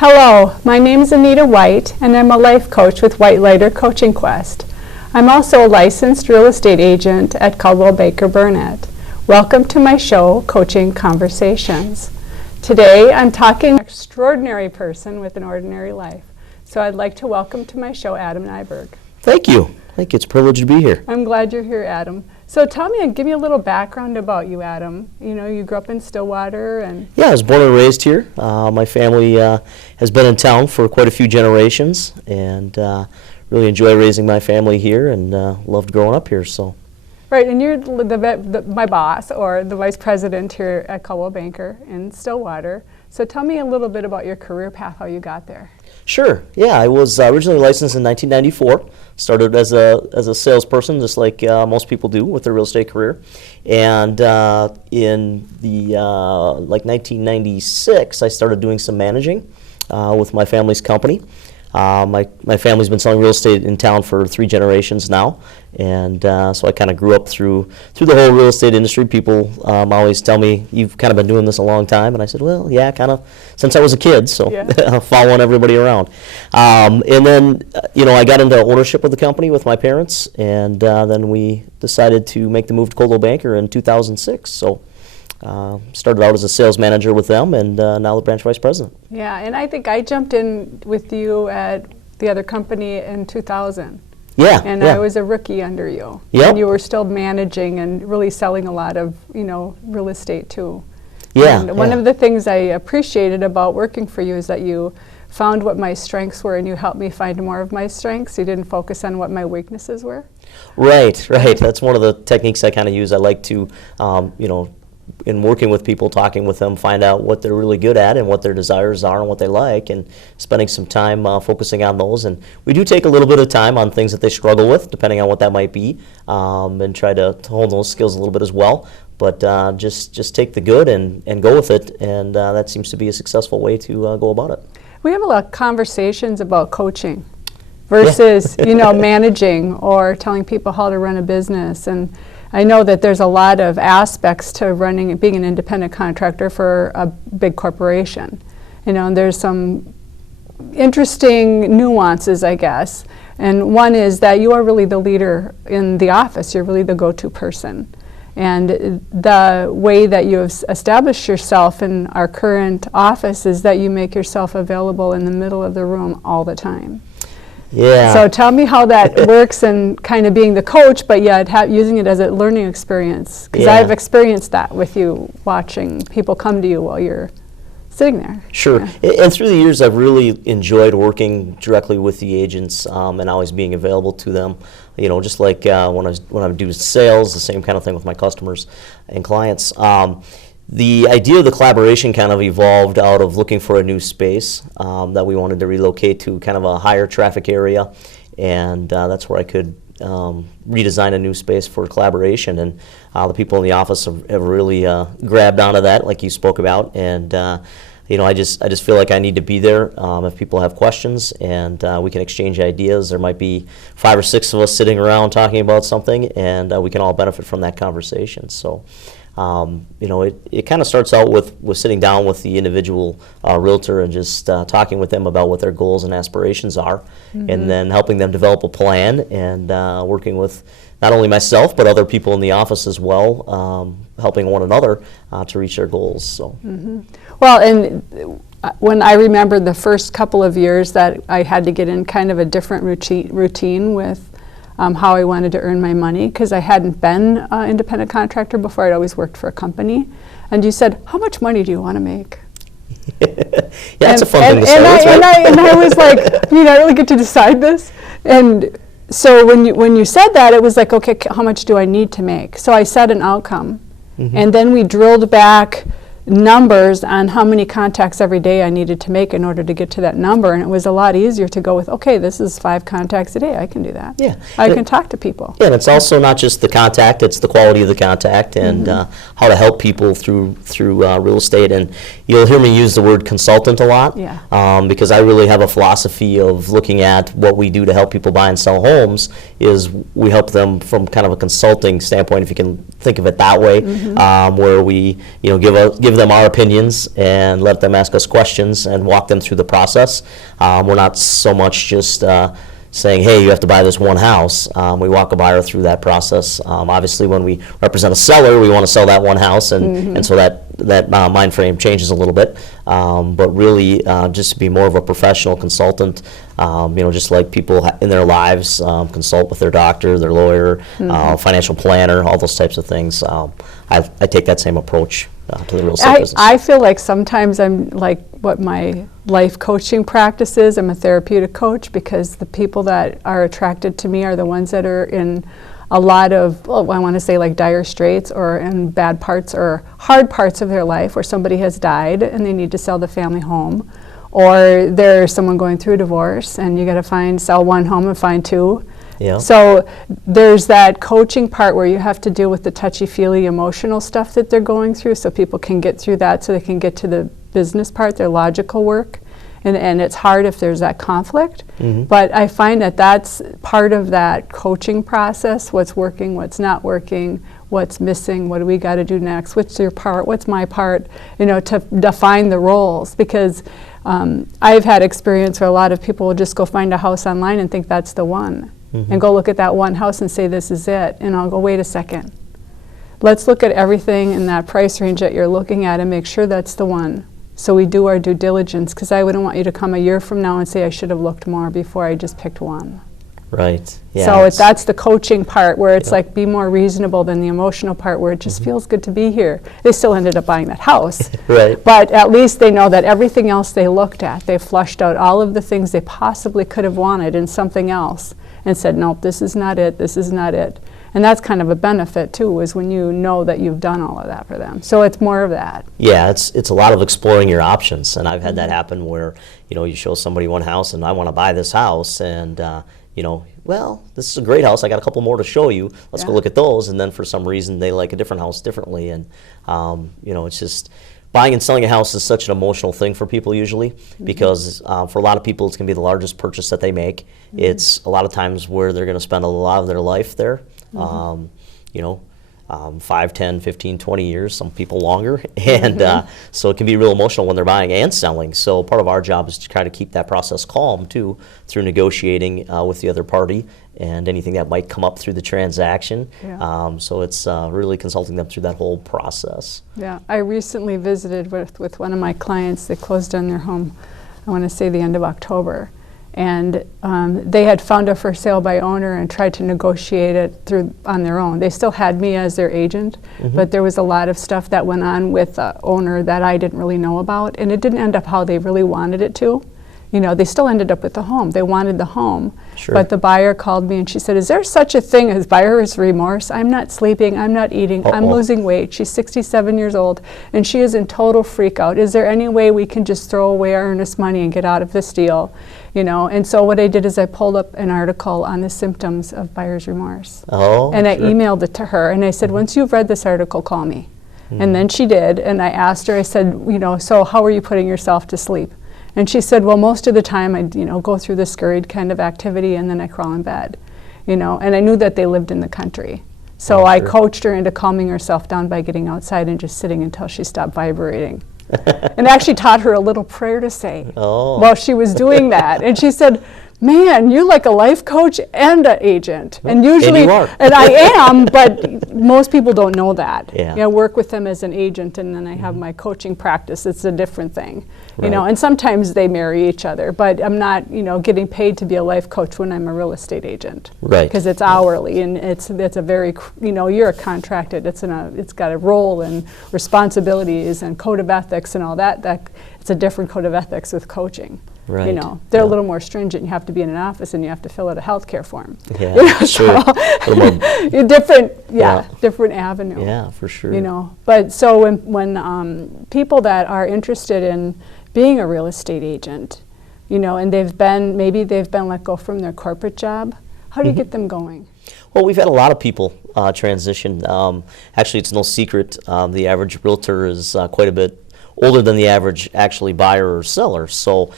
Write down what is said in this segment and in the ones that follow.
Hello, my name is Anita White, and I'm a life coach with WhiteLighter Coaching Quest. I'm also a licensed real estate agent at Coldwell Banker Burnett. Welcome to my show, Coaching Conversations. Today, I'm talking to an extraordinary person with an ordinary life. So I'd like to welcome to my show, Adam Nyberg. Thank you. Thank you. It's a privilege to be here. I'm glad you're here, Adam. So tell me, give me a little background about you, Adam. You know, you grew up in Stillwater and... Yeah, I was born and raised here. My family has been in town for quite a few generations, and really enjoy raising my family here, and loved growing up here. So. Right, and you're my boss, or the vice president here at Coldwell Banker in Stillwater. So tell me a little bit about your career path, how you got there. Sure. Yeah, I was originally licensed in 1994. Started as a salesperson, just like most people do with their real estate career. And in the like 1996, I started doing some managing with my family's company. My family's been selling real estate in town for 3 generations now, and so I kind of grew up through the whole real estate industry. People always tell me, you've kind of been doing this a long time, and I said, well, yeah, kind of since I was a kid, so yeah. Following everybody around. And then, I got into ownership of the company with my parents, and then we decided to make the move to Coldwell Banker in 2006. So. Started out as a sales manager with them, and now the branch vice president. Yeah, and I think I jumped in with you at the other company in 2000. Yeah. And yeah. I was a rookie under you. Yep. And you were still managing and really selling a lot of, real estate too. Yeah. And one of the things I appreciated about working for you is that you found what my strengths were and you helped me find more of my strengths. You didn't focus on what my weaknesses were. Right. That's one of the techniques I kind of use. I like to, in working with people, talking with them, find out what they're really good at and what their desires are and what they like, and spending some time focusing on those. And we do take a little bit of time on things that they struggle with, depending on what that might be, and try to hone those skills a little bit as well. But just take the good and go with it, and that seems to be a successful way to go about it. We have a lot of conversations about coaching versus, managing or telling people how to run a business. And I know that there's a lot of aspects to being an independent contractor for a big corporation. And there's some interesting nuances, I guess. And one is that you are really the leader in the office. You're really the go-to person. And the way that you have established yourself in our current office is that you make yourself available in the middle of the room all the time. Yeah. So tell me how that works, and kind of being the coach, but yet using it as a learning experience. Because I've experienced that with you, watching people come to you while you're sitting there. Sure. Yeah. And through the years, I've really enjoyed working directly with the agents and always being available to them. Just like when I do sales, the same kind of thing with my customers and clients. The idea of the collaboration kind of evolved out of looking for a new space that we wanted to relocate to, kind of a higher traffic area, and that's where I could redesign a new space for collaboration. And the people in the office have really grabbed onto that, like you spoke about, and I just feel like I need to be there if people have questions, and we can exchange ideas. There might be 5 or 6 of us sitting around talking about something, and we can all benefit from that conversation. So. It kind of starts out with sitting down with the individual realtor and just talking with them about what their goals and aspirations are, and then helping them develop a plan, and working with not only myself but other people in the office as well, helping one another to reach their goals. So. Well, and when I remember the first couple of years that I had to get in kind of a different routine with how I wanted to earn my money, because I hadn't been an independent contractor before. I'd always worked for a company. And you said, how much money do you want to make? That's a fun thing to say. And I was like, I really get to decide this? And so when you said that, it was like, okay, how much do I need to make? So I set an outcome. And then we drilled back numbers on how many contacts every day I needed to make in order to get to that number, and it was a lot easier to go with, okay, this is 5 contacts a day, I can do that. Yeah. I can talk to people. Yeah, and it's also not just the contact, it's the quality of the contact, and how to help people through real estate. And you'll hear me use the word consultant a lot, because I really have a philosophy of looking at what we do to help people buy and sell homes is we help them from kind of a consulting standpoint, if you can think of it that way, where we give them our opinions and let them ask us questions and walk them through the process. We're not so much just saying, hey, you have to buy this one house. We walk a buyer through that process. Obviously, when we represent a seller, we want to sell that one house, and so that mind frame changes a little bit. But really, just to be more of a professional consultant, just like people in their lives consult with their doctor, their lawyer, financial planner, all those types of things. I take that same approach to the real estate business. I feel like sometimes I'm like what my life coaching practice is. I'm a therapeutic coach because the people that are attracted to me are the ones that are in a lot of, I want to say like dire straits or in bad parts or hard parts of their life where somebody has died and they need to sell the family home, or there's someone going through a divorce and you got to sell one home and find two. Yeah. So there's that coaching part where you have to deal with the touchy-feely emotional stuff that they're going through so people can get through that so they can get to the business part, their logical work. And it's hard if there's that conflict. But I find that that's part of that coaching process, what's working, what's not working, what's missing, what do we got to do next, what's your part, what's my part, to define the roles. Because I've had experience where a lot of people will just go find a house online and think that's the one. And go look at that one house and say this is it. And I'll go, wait a second. Let's look at everything in that price range that you're looking at and make sure that's the one. So we do our due diligence, because I wouldn't want you to come a year from now and say I should have looked more before I just picked one. Right. Yeah. So that's the coaching part where it's like be more reasonable than the emotional part where it just feels good to be here. They still ended up buying that house. Right. But at least they know that everything else they looked at, they flushed out all of the things they possibly could have wanted in something else and said, nope, this is not it, this is not it. And that's kind of a benefit too, is when you know that you've done all of that for them. So it's more of that. Yeah, it's a lot of exploring your options, and I've had that happen where you show somebody one house and I want to buy this house, and well, this is a great house. I got a couple more to show you. Let's go look at those. And then for some reason they like a different house differently, and it's just buying and selling a house is such an emotional thing for people usually, because for a lot of people it's going to be the largest purchase that they make. It's a lot of times where they're going to spend a lot of their life there. 5, 10, 15, 20 years, some people longer. And so it can be real emotional when they're buying and selling. So part of our job is to try to keep that process calm too, through negotiating with the other party and anything that might come up through the transaction. So it's really consulting them through that whole process. Yeah, I recently visited with one of my clients. They closed on their home, I want to say the end of October. And they had found a for sale by owner and tried to negotiate it on their own. They still had me as their agent, but there was a lot of stuff that went on with the owner that I didn't really know about, and it didn't end up how they really wanted it to. They still ended up with the home. They wanted the home. Sure. But the buyer called me and she said, is there such a thing as buyer's remorse? I'm not sleeping, I'm not eating, I'm losing weight. She's 67 years old and she is in total freak out. Is there any way we can just throw away our earnest money and get out of this deal? And so what I did is I pulled up an article on the symptoms of buyer's remorse. And I emailed it to her and I said, once you've read this article, call me. And then she did, and I asked her, I said, so how are you putting yourself to sleep? And she said, well, most of the time I go through the scurried kind of activity and then I crawl in bed, and I knew that they lived in the country. So I coached her into calming herself down by getting outside and just sitting until she stopped vibrating. And actually taught her a little prayer to say while she was doing that. And she said, man, you're like a life coach and an agent. And usually, and you are. and I am, but most people don't know that. Yeah. I work with them as an agent, and then I have my coaching practice. It's a different thing, Right. and sometimes they marry each other. But I'm not, getting paid to be a life coach when I'm a real estate agent. Right. Because it's hourly, and it's a very, you're a contracted. It's got a role and responsibilities and code of ethics and all that. It's a different code of ethics with coaching. Right. They're a little more stringent. You have to be in an office and you have to fill out a healthcare form. Yeah, sure. A little more, different avenue. yeah, for sure. But so when people that are interested in being a real estate agent, and maybe they've been let go from their corporate job, how do you get them going? Well, we've had a lot of people transition. Actually, it's no secret the average realtor is quite a bit older than the average actually buyer or seller. So,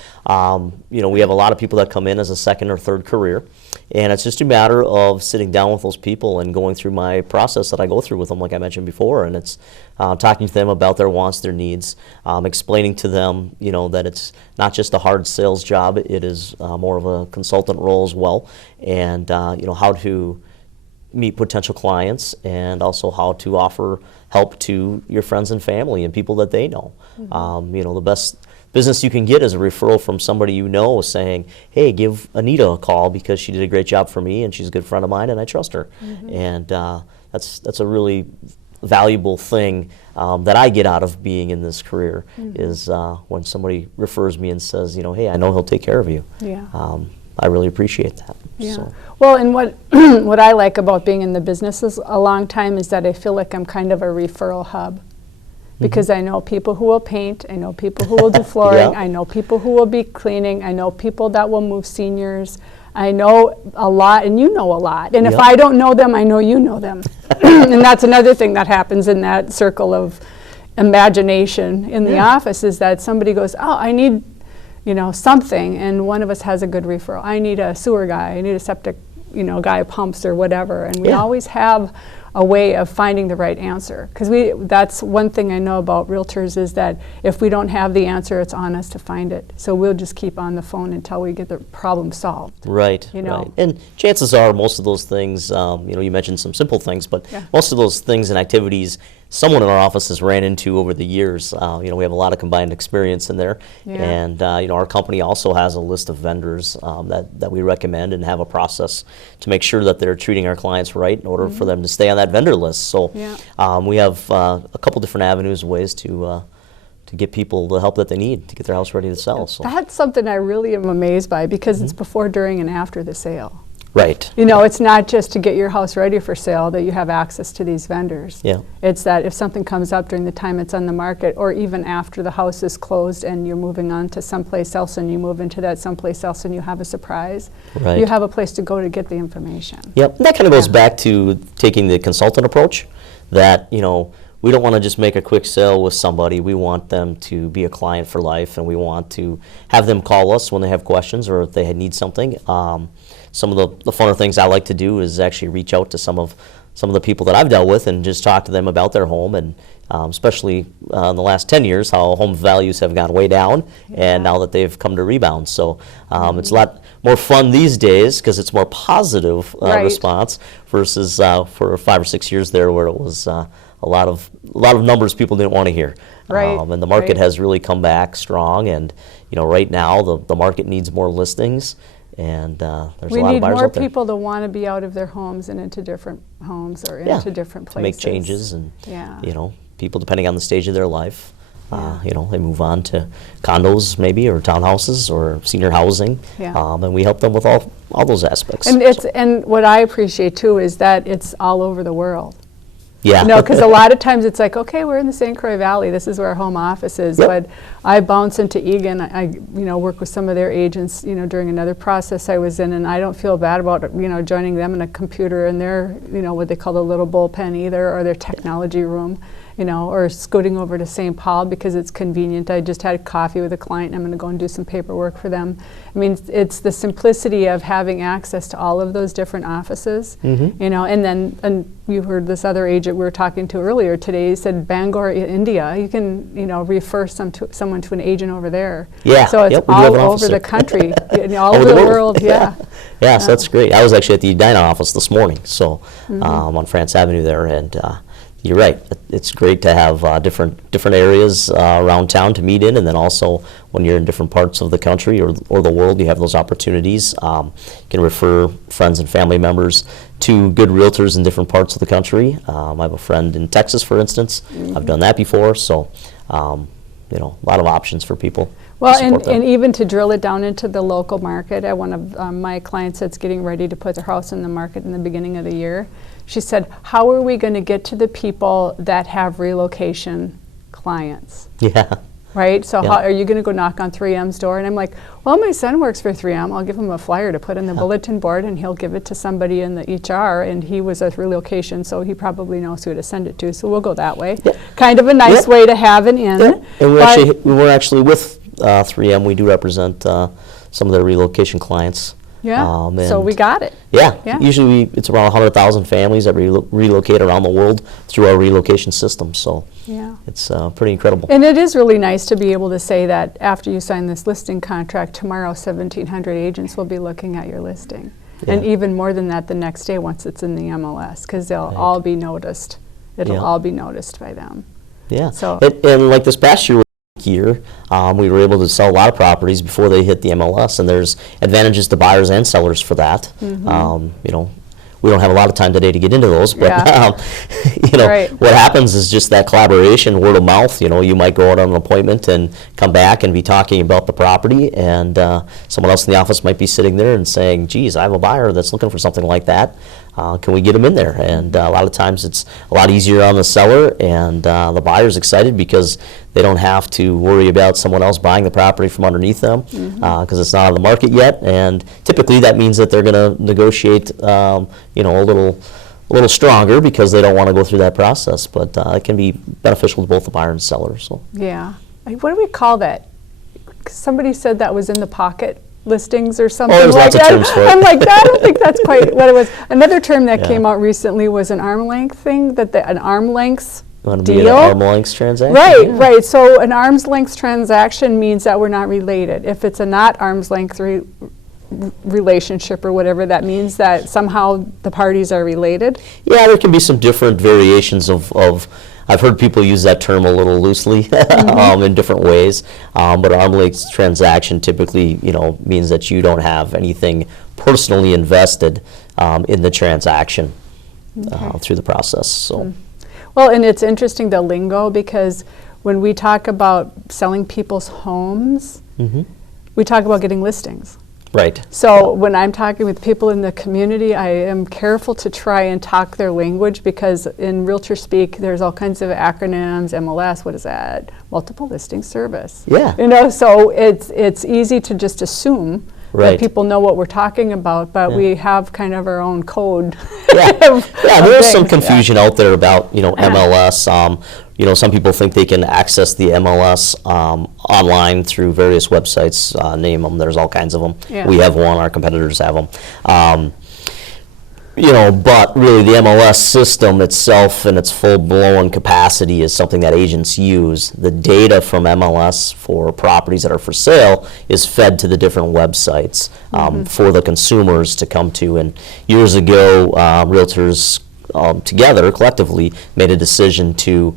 you know, we have a lot of people that come in as a second or third career. And it's just a matter of sitting down with those people and going through my process that I go through with them, like I mentioned before. And it's talking to them about their wants, their needs, explaining to them, you know, that it's not just a hard sales job. It is more of a consultant role as well. And, you know, how to meet potential clients and also how to offer help to your friends and family and people that they know. Mm-hmm. You know, the best business you can get is a referral from somebody you know saying, hey, give Anita a call because she did a great job for me and she's a good friend of mine and I trust her. Mm-hmm. And that's a really valuable thing that I get out of being in this career. Mm-hmm. Is when somebody refers me and says, you know, hey, I know he'll take care of you. Yeah. I really appreciate that. Yeah. So. Well, and what what I like about being in the business a long time is that I feel like I'm kind of a referral hub. Because I know people who will paint, I know people who will do flooring, I know people who will be cleaning, I know people that will move seniors. I know a lot, and you know a lot. And if I don't know them, I know you know them. And that's another thing that happens in that circle of imagination in the office, is that somebody goes, oh, I need, you know, something, and one of us has a good referral. I need a sewer guy, I need a septic, you know, guy pumps or whatever. And we always have a way of finding the right answer. Because that's one thing I know about realtors, is that if we don't have the answer, it's on us to find it. So we'll just keep on the phone until we get the problem solved. Right, you know? Right. And chances are most of those things, you know, you mentioned some simple things, but most of those things and activities someone in our office has ran into over the years. You know, we have a lot of combined experience in there. And, you know, our company also has a list of vendors that we recommend and have a process to make sure that they're treating our clients right in order for them to stay on that vendor list. So we have a couple different avenues, ways to get people the help that they need to get their house ready to sell. So that's something I really am amazed by, because it's before, during, and after the sale. Right. You know, it's not just to get your house ready for sale that you have access to these vendors. Yeah. It's that if something comes up during the time it's on the market, or even after the house is closed and you're moving on to someplace else and you move into that someplace else and you have a surprise, you have a place to go to get the information. Yep. And that kind of goes back to taking the consultant approach, that, you know, we don't want to just make a quick sale with somebody. We want them to be a client for life, and we want to have them call us when they have questions or if they need something. Some of the funner things I like to do is actually reach out to some of the people that I've dealt with and just talk to them about their home, and especially in the last 10 years, how home values have gone way down, and now that they've come to rebound. So it's a lot more fun these days because it's more positive response versus for 5 or 6 years there where it was a lot of numbers people didn't want to hear. And the market has really come back strong, and you know, right now the market needs more listings. And there's a lot of buyers out there. We need more people to want to be out of their homes and into different homes or into different places. To make changes, and you know, people, depending on the stage of their life, you know, they move on to condos maybe, or townhouses, or senior housing, and we help them with all those aspects. And and what I appreciate too is that it's all over the world. Yeah. No, because a lot of times it's like, okay, we're in the St. Croix Valley. This is where our home office is. But I bounce into Egan. I you know, work with some of their agents, you know, during another process I was in, and I don't feel bad about, you know, joining them in a computer in their, you know, what they call the little bullpen either, or their technology room, you know, or scooting over to St. Paul because it's convenient. I just had coffee with a client, and I'm going to go and do some paperwork for them. I mean, it's the simplicity of having access to all of those different offices, you know, and you heard this other agent we were talking to earlier today. He said Bangor, India. You can, you know, refer someone to an agent over there. Yeah. So it's all over the country, all over the world. Yeah. Yeah. So that's great. I was actually at the Edina office this morning, so on France Avenue there, and you're right. It's great to have different areas around town to meet in, and then also when you're in different parts of the country or the world, you have those opportunities. You can refer friends and family members to good realtors in different parts of the country. I have a friend in Texas, for instance. I've done that before, so you know, a lot of options for people. Well, and even to drill it down into the local market, one of my clients that's getting ready to put their house in the market in the beginning of the year, she said, how are we going to get to the people that have relocation clients? Yeah. right? So Yeah. how are you going to go knock on 3M's door? And I'm like, well, my son works for 3M. I'll give him a flyer to put in the bulletin board, and he'll give it to somebody in the HR. And he was a relocation, so he probably knows who to send it to. So we'll go that way. Yeah. Kind of a nice Yeah. way to have an in. Yeah. And but- we were actually with 3M. We do represent some of their relocation clients. Yeah, so and we got it. Yeah, Yeah. usually it's around 100,000 families that relocate around the world through our relocation system. So Yeah. it's pretty incredible. And it is really nice to be able to say that after you sign this listing contract, tomorrow 1,700 agents will be looking at your listing. And Yeah. even more than that the next day once it's in the MLS, because they'll all be noticed. It'll Yeah. all be noticed by them. Yeah, So- and like this past year, we were able to sell a lot of properties before they hit the MLS, and there's advantages to buyers and sellers for that. You know, we don't have a lot of time today to get into those, but Yeah. you know, Right. what happens is just that collaboration, word of mouth. You know, you might go out on an appointment and come back and be talking about the property, and someone else in the office might be sitting there and saying, geez, I have a buyer that's looking for something like that. Can we get them in there? And a lot of times it's a lot easier on the seller, and the buyer's excited because they don't have to worry about someone else buying the property from underneath them because it's not on the market yet. And typically that means that they're going to negotiate, you know, a little stronger because they don't want to go through that process. But it can be beneficial to both the buyer and seller. So Yeah. What do we call that? 'Cause somebody said that was in the pocket listings or something there's like lots of that. terms for it. I'm like, I don't think that's quite what it was. Another term that Yeah. came out recently was an arm length thing, an arm length you want to be in deal. an arm's length transaction? Right, Yeah. right. So an arm's length transaction means that we're not related. If it's a not arm's length relationship or whatever, that means that somehow the parties are related. Yeah, there can be some different variations of I've heard people use that term a little loosely in different ways, but arm's length transaction typically, you know, means that you don't have anything personally invested in the transaction through the process. So, Well, and it's interesting the lingo, because when we talk about selling people's homes, we talk about getting listings. right. So when I'm talking with people in the community, I am careful to try and talk their language, because in realtor speak, there's all kinds of acronyms, MLS, what is that? Multiple listing service. Yeah. You know, so it's easy to just assume Right. that people know what we're talking about, but we have kind of our own code. Yeah, yeah. of There's some things, yeah. confusion out there about, you know, MLS. You know, some people think they can access the MLS online through various websites. Name them. There's all kinds of them. Yeah. We have one. Our competitors have them. You know, but really the MLS system itself and its full-blown capacity is something that agents use. The data from MLS for properties that are for sale is fed to the different websites for the consumers to come to. And years ago, realtors together, collectively, made a decision to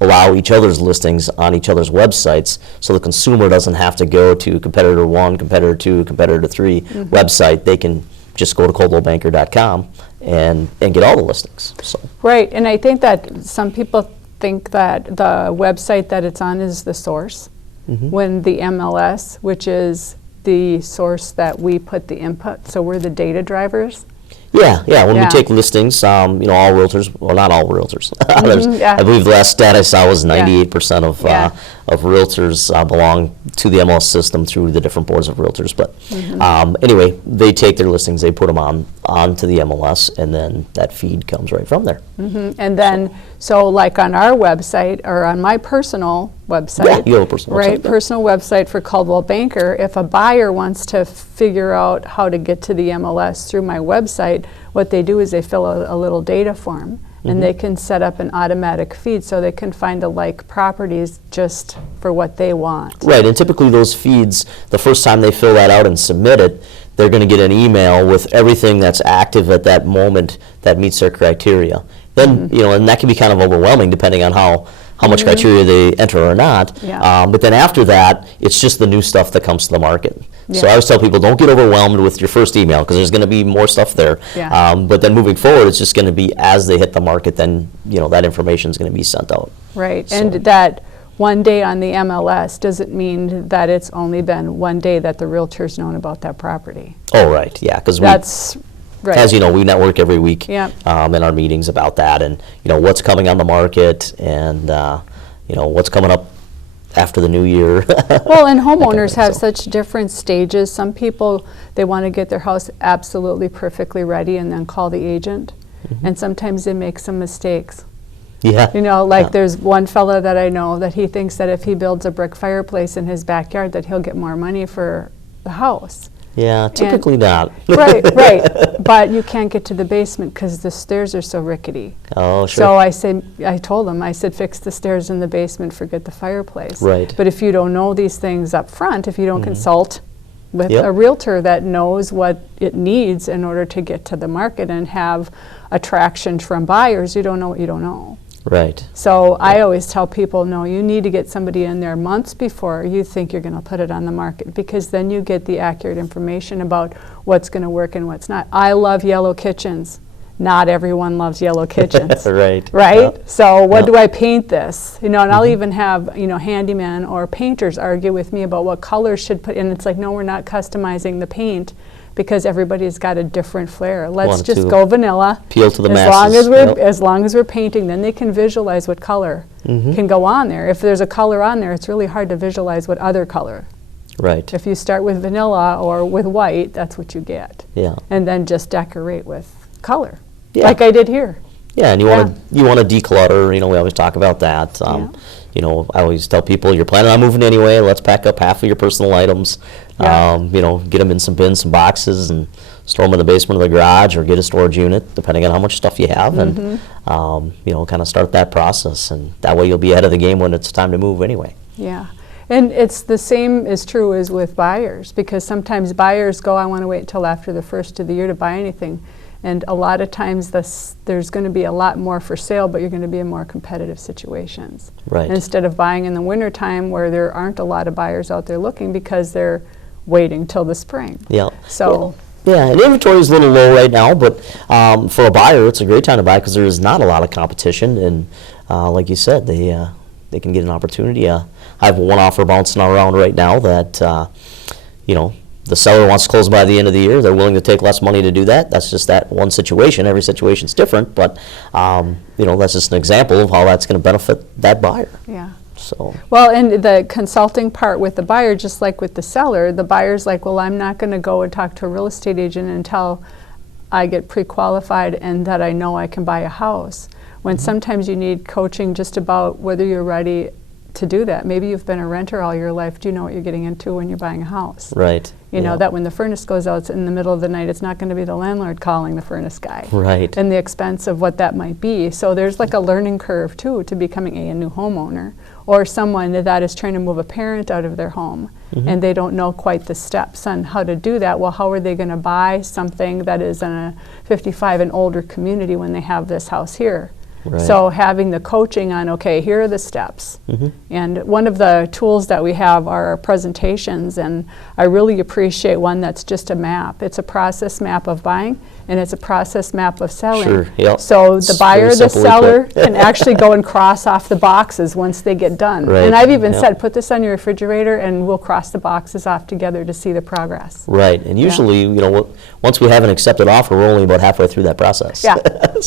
allow each other's listings on each other's websites, so the consumer doesn't have to go to competitor 1, competitor 2, competitor 3 website. They can just go to coldwellbanker.com and get all the listings. So Right, and I think that some people think that the website that it's on is the source, when the MLS, which is the source that we put the input, so we're the data drivers. yeah, when Yeah. we take listings, you know, all realtors, well, not all realtors. yeah. I believe the last stat I saw was 98% Yeah. of realtors belong to the MLS system through the different boards of realtors. But anyway, they take their listings, they put them onto the MLS, and then that feed comes right from there. And then, so like on our website, or on my personal website. Yeah, you have a personal right, website, yeah. personal website for Coldwell Banker, if a buyer wants to figure out how to get to the MLS through my website, what they do is they fill a little data form, and they can set up an automatic feed so they can find the like properties just for what they want. Right, and typically those feeds, the first time they fill that out and submit it, they're going to get an email with everything that's active at that moment that meets their criteria. Then, you know, and that can be kind of overwhelming depending on how much criteria they enter or not. Yeah. But then after that, it's just the new stuff that comes to the market. So Yeah. I always tell people, don't get overwhelmed with your first email, because there's going to be more stuff there. Yeah. But then moving forward, it's just going to be as they hit the market, then, you know, that information is going to be sent out. Right, So- and that one day on the MLS doesn't mean that it's only been one day that the realtor's known about that property. Oh, right, yeah, because That's, right. as you know, we network every week Yeah. in our meetings about that, and you know what's coming on the market, and you know what's coming up after the new year. Well, and homeowners have so. such different stages. Some people, they want to get their house absolutely perfectly ready and then call the agent. And sometimes they make some mistakes. Yeah. You know, like there's one fella that I know that he thinks that if he builds a brick fireplace in his backyard that he'll get more money for the house. Yeah, typically not. Right. But you can't get to the basement because the stairs are so rickety. Oh, sure. So I told him, I said, fix the stairs in the basement, forget the fireplace. Right. But if you don't know these things up front, if you don't consult with Yep. a realtor that knows what it needs in order to get to the market and have attraction from buyers, you don't know what you don't know. Right. So I always tell people, no, you need to get somebody in there months before you think you're going to put it on the market, because then you get the accurate information about what's going to work and what's not. I love yellow kitchens. Not everyone loves yellow kitchens. Right. Right? Yeah. So what Yeah. do I paint this? You know, and I'll even have, you know, handyman or painters argue with me about what colors should put in. It's like, no, we're not customizing the paint because everybody's got a different flair. Let's Want just to go vanilla. appeal to the as long masses. as we're Yep. as long as we're painting, then they can visualize what color can go on there. If there's a color on there, it's really hard to visualize what other color. Right. If you start with vanilla or with white, that's what you get. Yeah. And then just decorate with color, Yeah. like I did here. Yeah, and you want to declutter. You know, we always talk about that. Yeah. You know, I always tell people, you're planning on moving anyway. Let's pack up half of your personal items. Yeah. You know, get them in some bins, some boxes, and store them in the basement of the garage, or get a storage unit, depending on how much stuff you have, and you know, kind of start that process. And that way, you'll be ahead of the game when it's time to move anyway. Yeah. And it's the same is true as with buyers, because sometimes buyers go, I want to wait until after the first of the year to buy anything. And a lot of times there's going to be a lot more for sale, but you're going to be in more competitive situations. Right. Instead of buying in the wintertime where there aren't a lot of buyers out there looking because they're waiting till the spring. Yeah. So. Yeah, and inventory is a little low right now, but for a buyer, it's a great time to buy because there is not a lot of competition, and like you said, they can get an opportunity. I have one offer bouncing around right now that you know, the seller wants to close by the end of the year. They're willing to take less money to do that. That's just that one situation. Every situation's different, but you know, that's just an example of how that's going to benefit that buyer. Yeah. So. Well, and the consulting part with the buyer, just like with the seller, the buyer's like, well, I'm not going to go and talk to a real estate agent until I get pre-qualified and that I know I can buy a house. When sometimes you need coaching just about whether you're ready to do that. Maybe you've been a renter all your life. Do you know what you're getting into when you're buying a house? Right. You know, Yeah. that when the furnace goes out in the middle of the night, it's not going to be the landlord calling the furnace guy. Right. And the expense of what that might be. So there's like a learning curve, too, to becoming a new homeowner, or someone that is trying to move a parent out of their home, and they don't know quite the steps on how to do that. Well, how are they going to buy something that is in a 55 and older community when they have this house here? Right. So having the coaching on, okay, here are the steps. And one of the tools that we have are our presentations, and I really appreciate one that's just a map. It's a process map of buying, and it's a process map of selling. Sure, yep. So the It's buyer, very the simply seller put. can actually go and cross off the boxes once they get done. Right, And I've even yep. said, put this on your refrigerator and we'll cross the boxes off together to see the progress. Right, and usually, you know, once we have an accepted offer, we're only about halfway through that process. Yeah,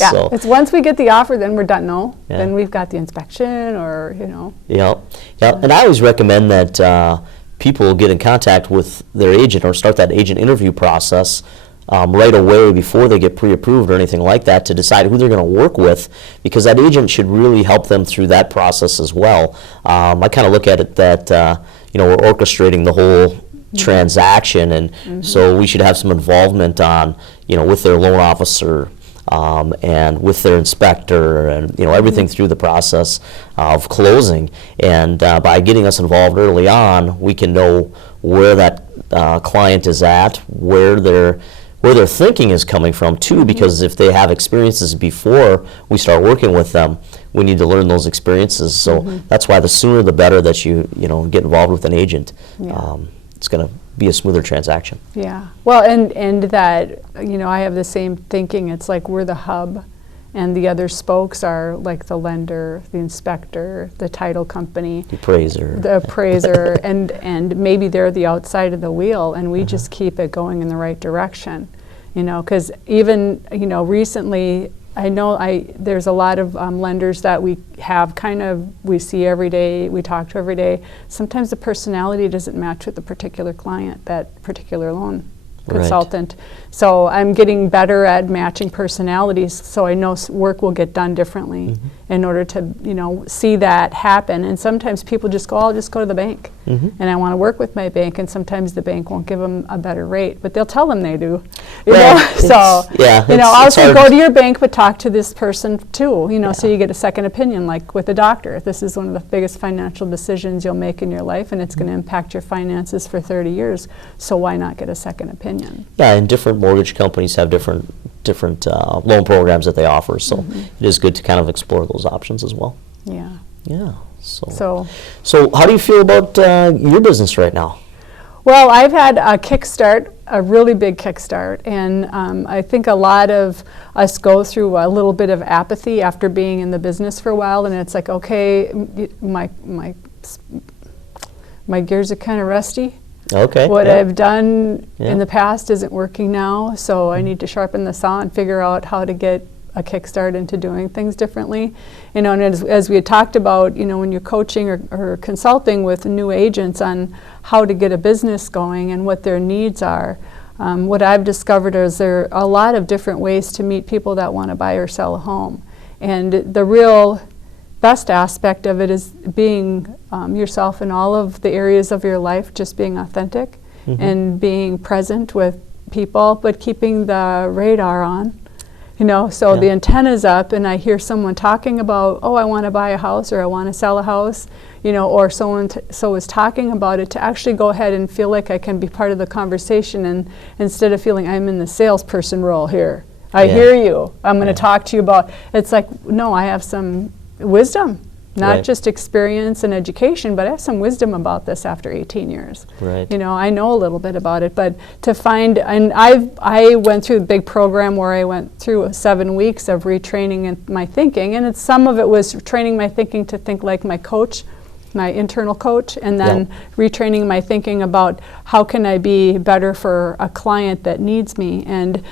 yeah. So, It's once we get the offer, then we're done. No, Yeah. then we've got the inspection, or you know. yeah, and I always recommend that people get in contact with their agent or start that agent interview process right away before they get pre-approved or anything like that, to decide who they're going to work with, because that agent should really help them through that process as well. I kind of look at it that you know, we're orchestrating the whole transaction, and so we should have some involvement on, you know, with their loan officer and with their inspector, and you know, everything through the process of closing. And by getting us involved early on, we can know where that client is at, where their thinking is coming from too, because if they have experiences before we start working with them, we need to learn those experiences. So that's why the sooner the better that you know, get involved with an agent. Yeah. It's going to be a smoother transaction. Yeah. Well, and that, you know, I have the same thinking. It's like we're the hub, and the other spokes are like the lender, the inspector, the title company, The appraiser. the appraiser, and maybe they're the outside of the wheel, and we just keep it going in the right direction. You know, because even, you know, recently I know there's a lot of lenders that we see every day, we talk to every day. Sometimes the personality doesn't match with the particular client, that particular loan consultant. So I'm getting better at matching personalities, so I know work will get done differently in order to, see that happen. And sometimes people just go, I'll just go to the bank, and I want to work with my bank, and sometimes the bank won't give them a better rate, but they'll tell them they do. I'll say go to your bank, but talk to this person too, so you get a second opinion, like with a doctor. This is one of the biggest financial decisions you'll make in your life, and it's going to impact your finances for 30 years, so why not get a second opinion? Yeah, and different mortgage companies have different loan programs that they offer, so it is good to kind of explore those options as well. Yeah. Yeah. So how do you feel about your business right now? Well, I've had a kickstart, a really big kickstart, and I think a lot of us go through a little bit of apathy after being in the business for a while, and it's like, okay, my gears are kind of rusty. Okay. What I've done in the past isn't working now, so I need to sharpen the saw and figure out how to get a kickstart into doing things differently. And as we had talked about, when you're coaching or consulting with new agents on how to get a business going and what their needs are, what I've discovered is there are a lot of different ways to meet people that want to buy or sell a home. And the real best aspect of it is being yourself in all of the areas of your life, just being authentic and being present with people, but keeping the radar on. The antenna's up, and I hear someone talking about, oh, I want to buy a house or I want to sell a house, or someone is talking about it, to actually go ahead and feel like I can be part of the conversation, and instead of feeling I'm in the salesperson role here. I hear you. I'm going to talk to you about. It's like, no, I have some wisdom, not just experience and education, but I have some wisdom about this after 18 years. Right. I know a little bit about it, but to find, and I went through a big program where I went through 7 weeks of retraining my thinking, and some of it was training my thinking to think like my coach, my internal coach, and then retraining my thinking about how can I be better for a client that needs me. And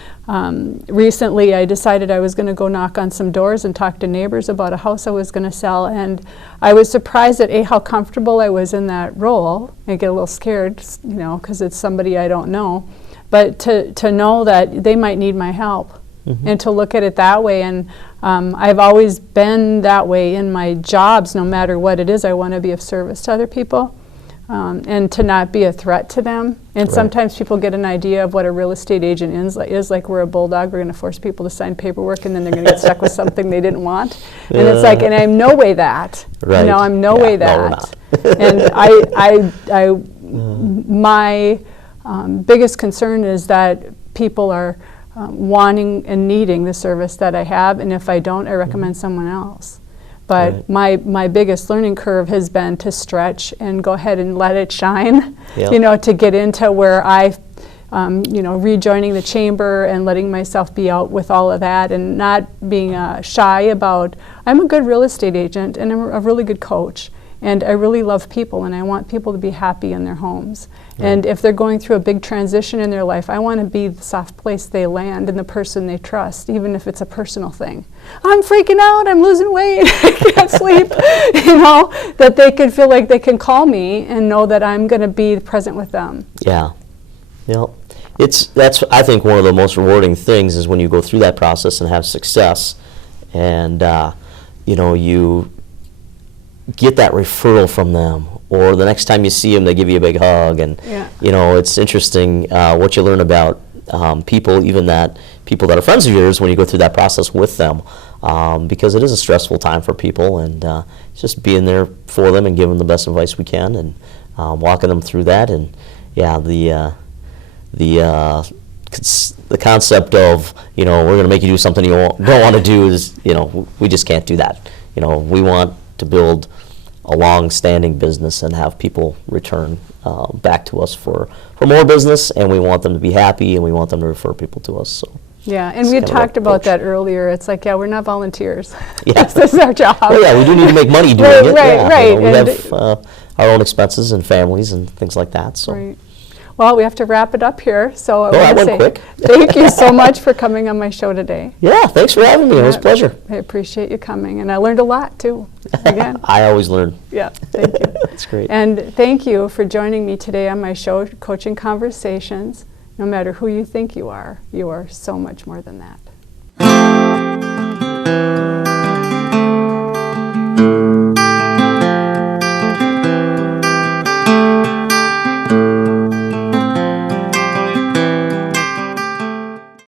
recently I decided I was going to go knock on some doors and talk to neighbors about a house I was going to sell, and I was surprised at how comfortable I was in that role. I get a little scared, because it's somebody I don't know, but to know that they might need my help. And to look at it that way, and I've always been that way in my jobs. No matter what it is, I want to be of service to other people, and to not be a threat to them. And sometimes people get an idea of what a real estate agent is like we're a bulldog. We're going to force people to sign paperwork, and then they're going to get stuck with something they didn't want. And it's like, and I'm no way that. Right. I'm no way that. And my biggest concern is that people are wanting and needing the service that I have, and if I don't, I recommend someone else. But my biggest learning curve has been to stretch and go ahead and let it shine, to get into where I, rejoining the chamber and letting myself be out with all of that, and not being shy about, I'm a good real estate agent and I'm a really good coach. And I really love people, and I want people to be happy in their homes. And if they're going through a big transition in their life, I want to be the soft place they land and the person they trust, even if it's a personal thing. I'm freaking out, I'm losing weight, I can't sleep, that they can feel like they can call me and know that I'm going to be present with them. Yeah. That's I think one of the most rewarding things is when you go through that process and have success, and you get that referral from them, or the next time you see them they give you a big hug, and it's interesting what you learn about people that are friends of yours when you go through that process with them, because it is a stressful time for people, and it's just being there for them and giving them the best advice we can, and walking them through that. And the concept of we're going to make you do something you don't want to do is we just can't do that. We want to build a long-standing business and have people return back to us for more business, and we want them to be happy, and we want them to refer people to us. So yeah, and we had talked about that earlier. It's like, we're not volunteers. This is our job. Well, we do need to make money doing it. Right. We have our own expenses and families and things like that. So. Right. Well, we have to wrap it up here, so I that want to went say quick. thank you so much for coming on my show today. Yeah, thanks for having me. It was a pleasure. I appreciate you coming, and I learned a lot too. Again, I always learn. yeah, thank you. That's great. And thank you for joining me today on my show, Coaching Conversations. No matter who you think you are so much more than that.